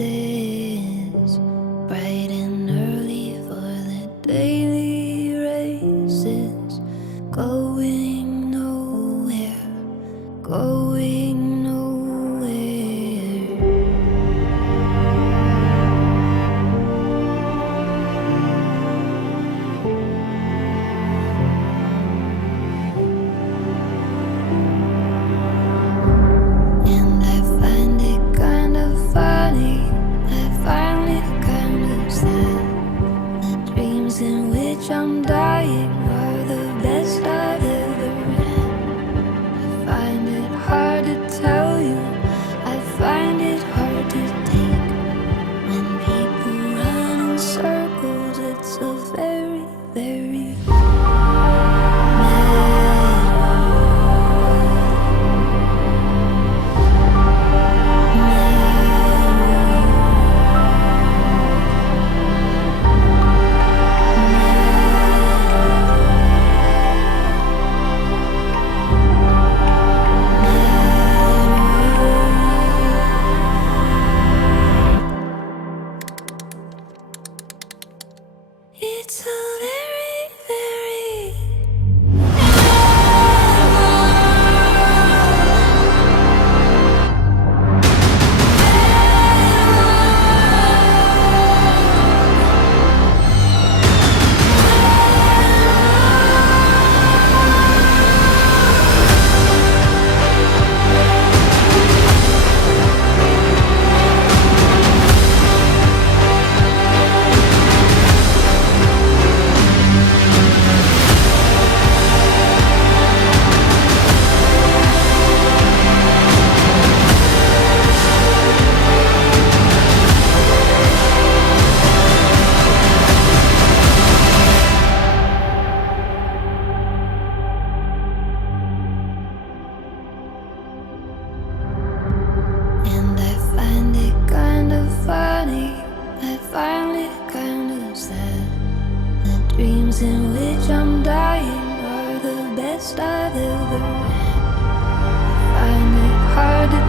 faces, bright and early for the daily races, going nowhere, going nowhere. And I find it kind of funny, I find it kind of sad. The dreams in which I'm dying are the best I've ever had. I find it hard to tell you, I find it hard to take. When people run in circles, it's a very, very it's a very, very And I find it kind of funny, I find it kind of sad. The dreams in which I'm dying are the best I've ever had. I find it hard to